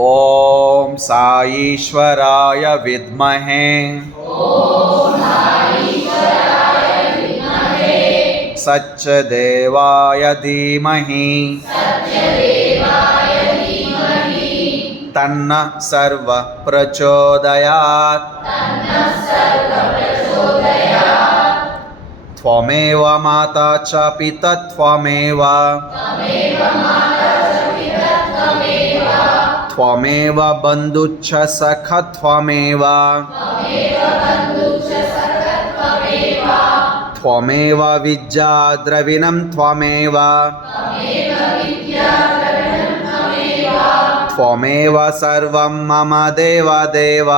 ओम साईश्वराय विद्महे सच्चदेवाय धीमहि तन्नः सर्वः प्रचोदयात्। त्वमेव माता च पिता त्वमेव त्वमेव बन्धुश्च सखा त्वमेव त्वमेव विद्या द्रविणं त्वमेव त्वमेव सर्वं मम देव देव।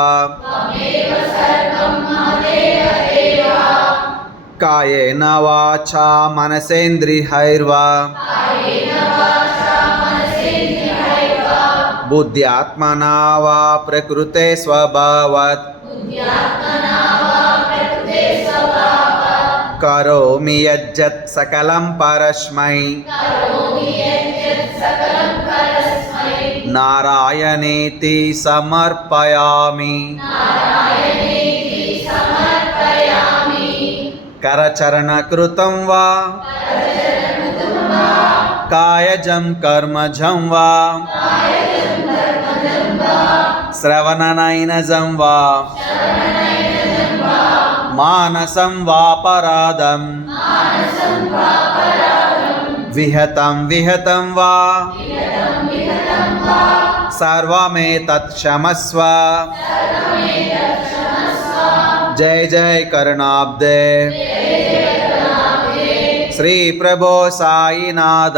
कायेन वाचा मनसेन्द्रियैर्वा बुद्ध्यात्मना वा प्रकृते स्वभावात् करोमि यज्जत् सकलं परस्मै नारायणेति समर्पयामि। करचरणकृतं वा कायजं कर्मजं वा श्रवणनयनजं वा मानसं वापराधं विहतं वा सर्वमेतत् क्षमस्व। जय जय करुणाब्दे श्री प्रभो साईनाथ।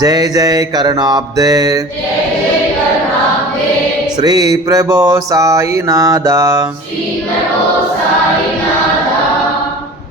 जय जय करुणाब्दे श्री प्रभो साईनाथ।